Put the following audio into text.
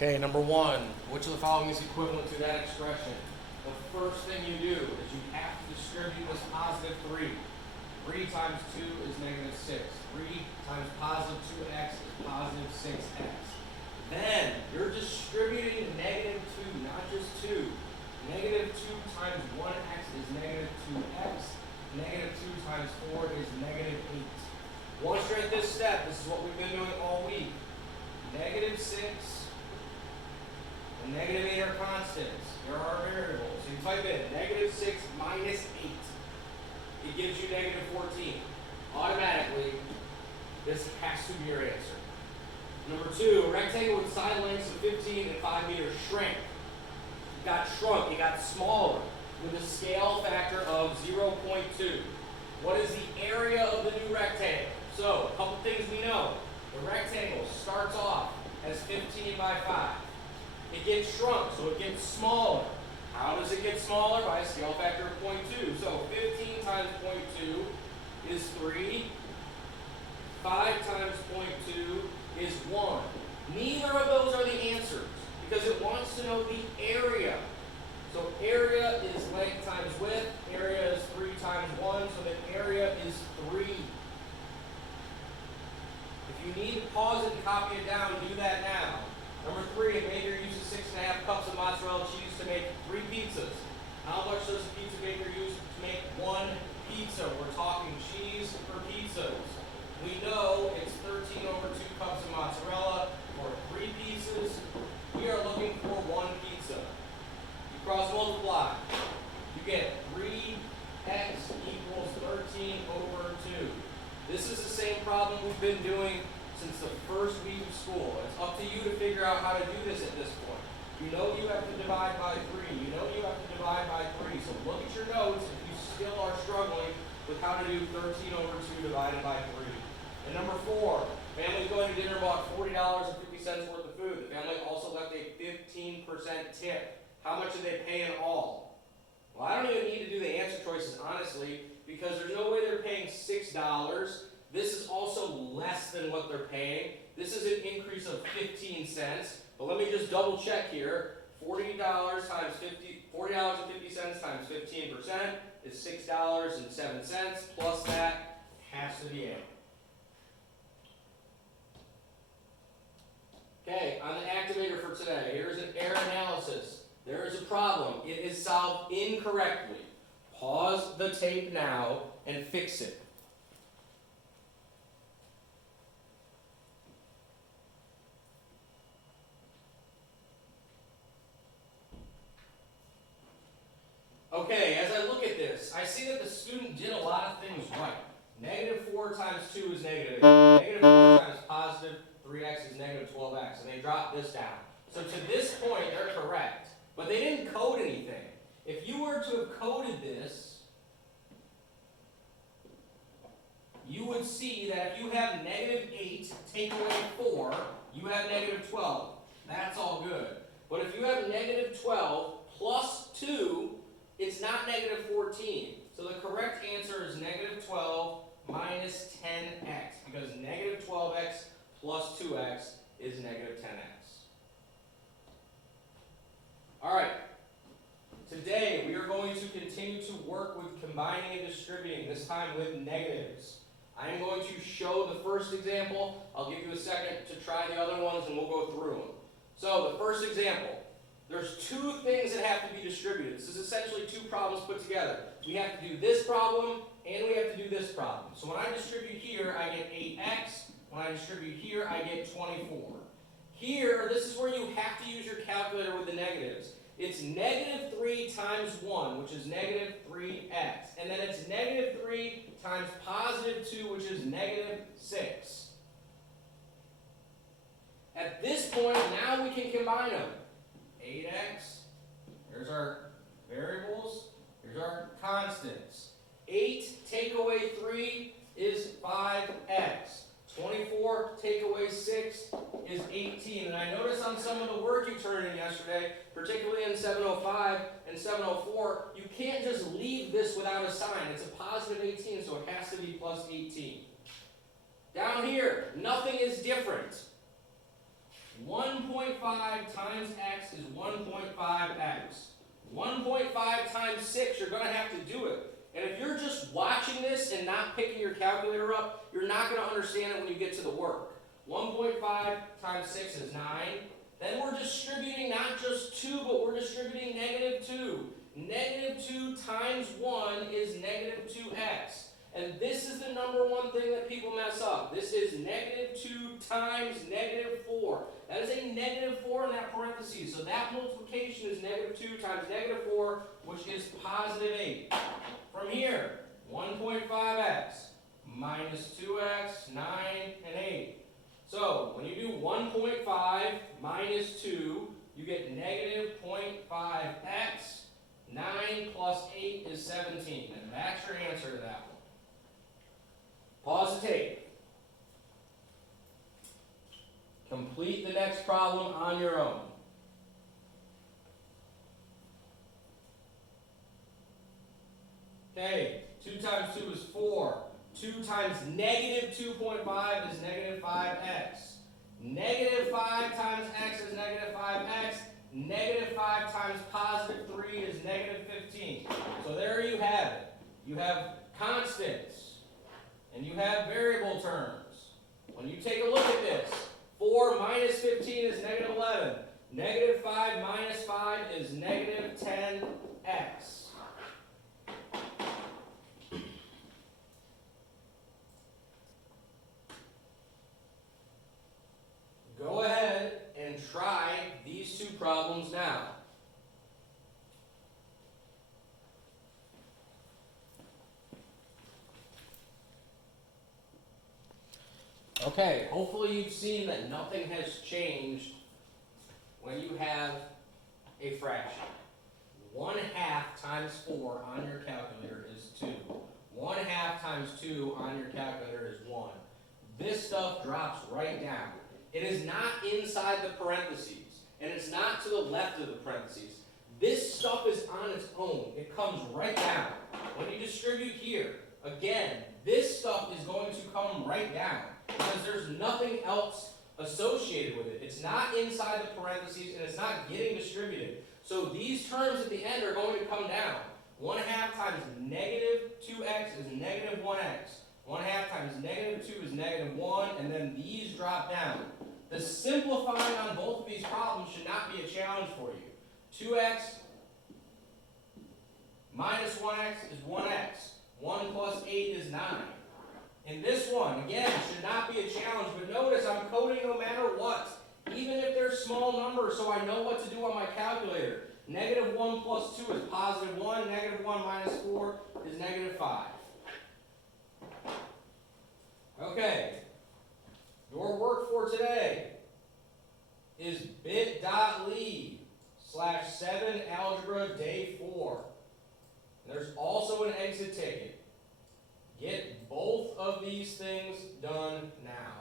Okay, number one, which of the following is equivalent to that expression? The first thing you do is you have to distribute this positive 3. 3 times 2 is negative 6. 3 times positive 2x is positive 6x. Then, you're distributing negative 2, not just 2. Negative 2 times 1x is negative 2x. Negative 2 times 4 is negative 8. Once you're at this step, this is what we've been doing all week. Negative 6 and negative 8 are constants. There are variables. So you type in negative 6 minus 8. It gives you negative 14. Automatically, this has to be your answer. Number 2, a rectangle with side lengths of 15 and 5 meters shrank. It got shrunk, it got smaller with a scale factor of 0.2. What is the area of the new rectangle? So, a couple things we know. The rectangle starts off as 15 by 5. It gets shrunk, so it gets smaller. How does it get smaller? By a scale factor of 0.2. So 15 times 0.2 is 3. 5 times 0.2 is 1. Neither of those are the answers because it wants to know the area. So area is length times width. Area is 3 times 1, so the area is 3. If you need to pause it and copy it down, do that now. Number 3, a baker uses 6.5 cups of mozzarella cheese to make 3 pizzas. How much does a pizza baker use to make 1 pizza? We're talking cheese for pizzas. We know it's 13 over 2 cups of mozzarella for 3 pieces. We are looking for 1 pizza. You cross multiply. You get 3x equals 13 over 2. This is the same problem we've been doing since the first week of school. It's up to you to figure out how to do this at this point. You know you have to divide by 3. You know you have to divide by 3. So look at your notes if you still are struggling with how to do 13 over 2 divided by 3. And number 4, family's going to dinner and bought $40.50 worth of food. The family also left a 15% tip. How much did they pay in all? Well, I don't even need to do the answer choices, honestly, because there's no way they're paying $6. This is also less than what they're paying. This is an increase of 15 cents. But let me just double check here. $40 times $40.50 times 15% is $6.07. Plus that has to be it. Okay, on the activator for today, here's an error analysis. There is a problem. It is solved incorrectly. Pause the tape now and fix it. Okay, as I look at this, I see that the student did a lot of things right. Negative 4 times 2 is negative 8. Negative 4 times positive 3x is negative 12x. And they dropped this down. So to this point, they're correct. But they didn't code anything. If you were to have coded this, you would see that if you have negative 8 take away 4, you have negative 12. That's all good. But if you have negative 12 plus 2, it's not negative 14. So the correct answer is negative 12 minus 10x, because negative 12x plus 2x is negative 10x. All right. Today, we are going to continue to work with combining and distributing, this time with negatives. I am going to show the first example. I'll give you a second to try the other ones, and we'll go through them. So the first example. There's 2 things that have to be distributed. This is essentially 2 problems put together. We have to do this problem, and we have to do this problem. So when I distribute here, I get 8x. When I distribute here, I get 24. Here, this is where you have to use your calculator with the negatives. It's negative 3 times 1, which is negative 3x. And then it's negative 3 times positive 2, which is negative 6. At this point, now we can combine them. 8x, here's our variables, here's our constants. 8 take away 3 is 5x. 24 take away 6 is 18. And I noticed on some of the work you turned in yesterday, particularly in 705 and 704, you can't just leave this without a sign. It's a positive 18, so it has to be plus 18. Down here, nothing is different. 1.5 1.5 times x is 1.5x. 1.5 times 6, you're going to have to do it. And if you're just watching this and not picking your calculator up, you're not going to understand it when you get to the work. 1.5 times 6 is 9. Then we're distributing not just 2, but we're distributing negative 2. Negative 2 times 1 is negative 2x. And this is the number one thing that people mess up. This is negative 2 times negative 4. That is a negative 4 in that parentheses. So that multiplication is negative 2 times negative 4, which is positive 8. From here, 1.5x minus 2x, 9, and 8. So when you do 1.5 minus 2, you get negative 0.5x. 9 plus 8 is 17. And that's your answer to that one. Pause the tape. Complete the next problem on your own. Okay, 2 times 2 is 4. 2 times negative 2.5 is negative 5x. Negative 5 times x is negative 5x. Negative 5 times positive 3 is negative 15. So there you have it. You have constants. And you have variable terms. When you take a look at this, 4 minus 15 is negative 11. Negative 5 minus 5 is negative 10x. Go ahead and try these two problems now. Okay, hopefully you've seen that nothing has changed when you have a fraction. 1/2 times 4 on your calculator is 2. 1/2 times 2 on your calculator is 1. This stuff drops right down. It is not inside the parentheses, and it's not to the left of the parentheses. This stuff is on its own. It comes right down. When you distribute here, again, this stuff is going to come right down, because there's nothing else associated with it. It's not inside the parentheses, and it's not getting distributed. So these terms at the end are going to come down. 1/2 times negative 2x is negative 1x. 1/2 times negative 2 is negative 1, and then these drop down. The simplifying on both of these problems should not be a challenge for you. 2x minus 1x is 1x. 1 plus 8 is 9. In this one, again, should not be a challenge, but notice I'm coding no matter what, even if they're small numbers, so I know what to do on my calculator. Negative 1 plus 2 is positive 1, negative 1 minus 4 is negative 5. Okay, your work for today is bit.ly/7algebra day 4. There's also an exit ticket. Get both of these things done now.